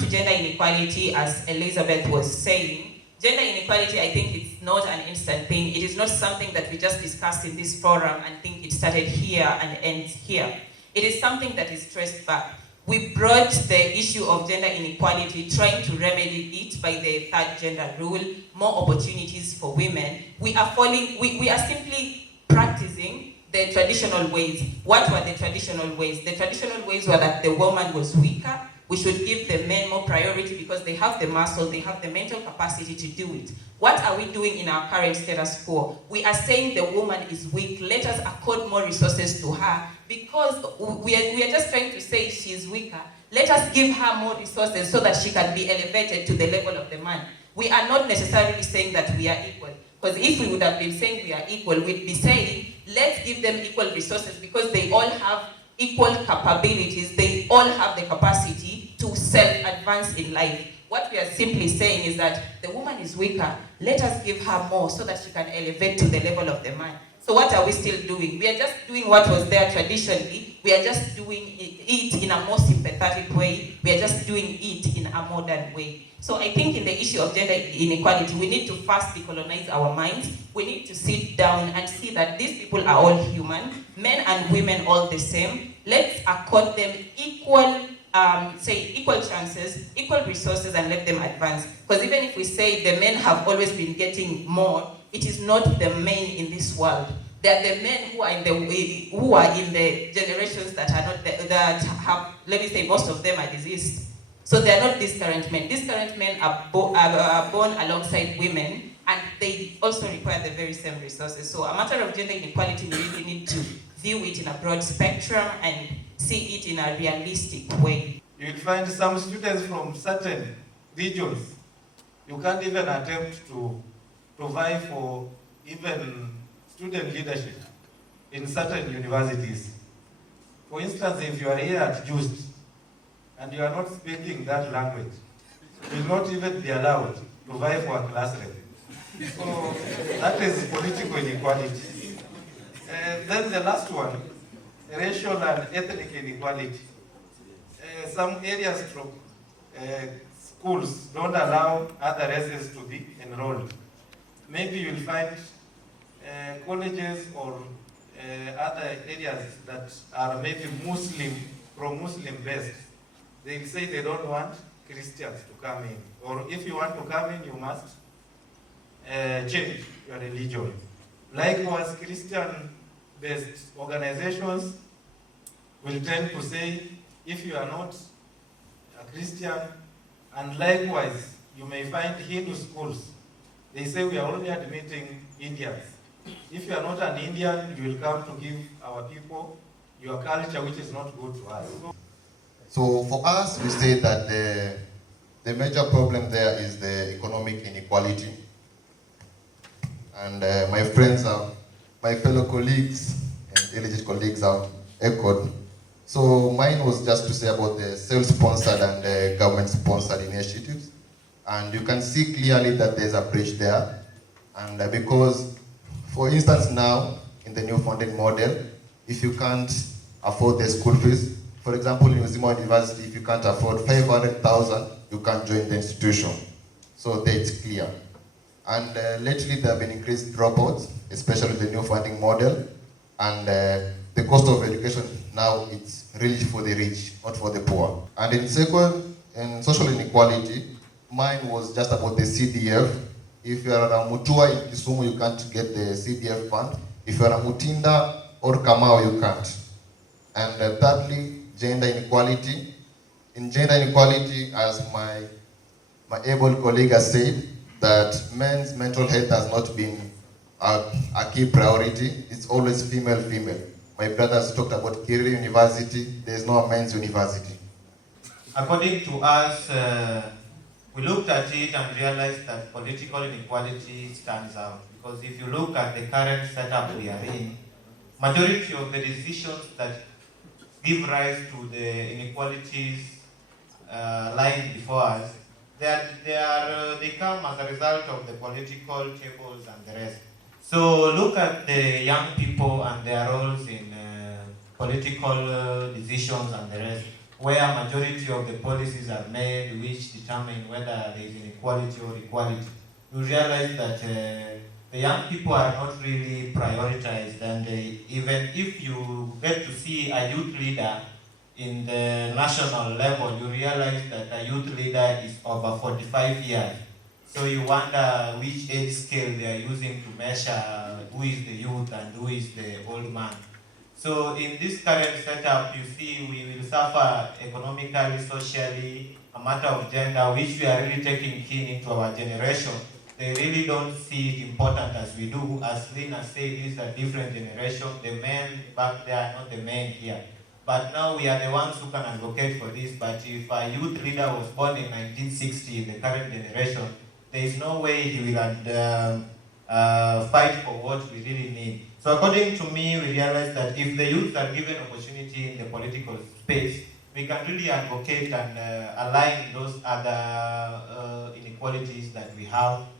to gender inequality, as Elizabeth was saying, gender inequality, I think it's not an instant thing. It is not something that we just discussed in this forum and think it started here and ends here. It is something that is traced back. We brought the issue of gender inequality, trying to remedy it by the third gender rule, more opportunities for women. We are simply practicing the traditional ways. What were the traditional ways? The traditional ways were that the woman was weaker. We should give the men more priority because they have the muscle, they have the mental capacity to do it. What are we doing in our current status quo? We are saying the woman is weak. Let us accord more resources to her because we are just trying to say she is weaker. Let us give her more resources so that she can be elevated to the level of the man. We are not necessarily saying that we are equal. Because if we would have been saying we are equal, we'd be saying, let's give them equal resources because they all have equal capabilities. They all have the capacity to self-advance in life. What we are simply saying is that the woman is weaker. Let us give her more so that she can elevate to the level of the man. So what are we still doing? We are just doing what was there traditionally. We are just doing it in a more sympathetic way. We are just doing it in a modern way. So I think in the issue of gender inequality, we need to first decolonize our minds. We need to sit down and see that these people are all human, men and women all the same. Let's accord them equal chances, equal resources, and let them advance. Because even if we say the men have always been getting more, it is not the men in this world. They are the men who are in the generations that are not that have, let me say, most of them are deceased. So they are not these current men. These current men are born alongside women, and they also require the very same resources. So a matter of gender inequality, we really need to view it in a broad spectrum and see it in a realistic way. You'll find some students from certain regions, you can't even attempt to provide for even student leadership in certain universities. For instance, if you are here at JUST and you are not speaking that language, you will not even be allowed to vie for a class rep. So that is political inequality. Then the last one, racial and ethnic inequality. Some areas, schools don't allow other races to be enrolled. Maybe you'll find colleges or other areas that are maybe Muslim, pro-Muslim based. They'll say they don't want Christians to come in. Or if you want to come in, you must change your religion. Likewise, Christian-based organizations will tend to say, if you are not a Christian, and likewise, you may find Hindu schools. They say we are only admitting Indians. If you are not an Indian, you will come to give our people your culture, which is not good to us. So for us, we say that the major problem there is the economic inequality. And my friends, my fellow colleagues and alleged colleagues have echoed. So mine was just to say about the self-sponsored and government-sponsored initiatives. And you can see clearly that there's a breach there. And because, for instance now, in the new funding model, if you can't afford the school fees, for example, in Uzima University, if you can't afford 500,000, you can't join the institution. So that's clear. And lately there have been increased dropouts, especially the new funding model. And the cost of education now it's really for the rich, not for the poor. And in social inequality, mine was just about the CDF. If you are a Mutua in Kisumu, you can't get the CDF fund. If you are a Mutinda or Kamau, you can't. And thirdly, gender inequality. In gender inequality, as my able colleague has said, that men's mental health has not been a key priority. It's always female. My brothers talked about Kiri University. There's no men's university. According to us, we looked at it and realized that political inequality stands out. Because if you look at the current setup we are in, majority of the decisions that give rise to the inequalities lying before us, they come as a result of the political tables and the rest. So look at the young people and their roles in political decisions and the rest. where majority of the policies are made which determine whether there is inequality or equality, you realize that the young people are not really prioritized, and even if you get to see a youth leader in the national level, you realize that a youth leader is over 45 years. So you wonder which age scale they are using to measure who is the youth and who is the old man. So in this current setup, you see we will suffer economically, socially, a matter of gender, which we are really taking keen into our generation. They really don't see it important as we do. As Lina said, this is a different generation. The men back there are not the men here. But now we are the ones who can advocate for this. But if a youth leader was born in 1960 in the current generation, there is no way he will fight for what we really need. So according to me, we realize that if the youth are given opportunity in the political space, we can really advocate and align those other inequalities that we have